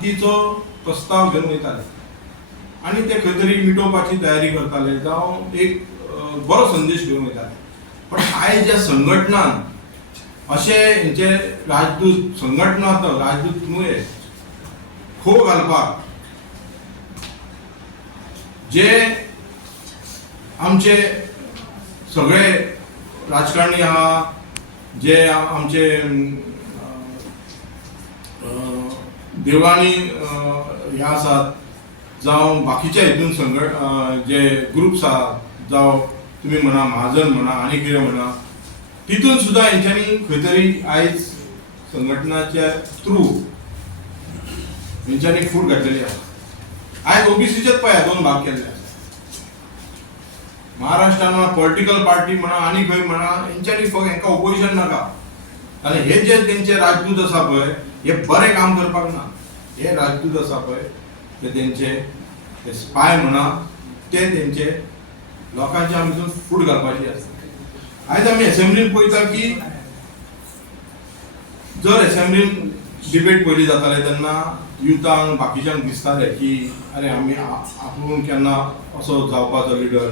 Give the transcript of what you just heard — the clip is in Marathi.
शांतीचो प्रस्ताव घेवन वयताले आनी ते खंय तरी मिटोवपाची तयारी करताले जावं एक बरो संदेश घेवन वयताले. पण आयज ह्या संघटनान अशे हेंचे राजदूत संघटना तो राजदूत न्हय खो घालपाक जे आमचे सगळे राजकारणी आहा जे आमचे देवळांनी हे आसात जावं बाकीच्या हितून जे ग्रुप्स आहात जावं तुम्ही म्हणा महाजन म्हणा आनी कितें म्हणा तितून सुद्दां हेंच्यांनी खंय तरी आयज संघटनाच्या थ्रू हेंच्यांनी फूट घातलेली आसा. आयज ओबीसीचेच पळय 2 भाग केल्ले आसा. महाराष्ट्रान पॉलिटिकल पार्टी म्हणा आनी खंय म्हणा हेंच्यांनी फक्त हेंकां ओपोजिशन नाका आनी हे जे तेंचे राजदूत आसा पळय हे बरें काम करपाक ना. हे राजदूत आसा पळय ते तेंचे स्पाय म्हणा ते तेंचे लोकांच्या भितर फूट घालपाची आसता. आयज आमी असेंब्लीन पळयता की जर असेंब्लीन डिबेट पयली जाताले तेन्ना युथांक बाकीच्यांक दिसताले की अरे आमी आपूण केन्ना असो जावपाचो लिडर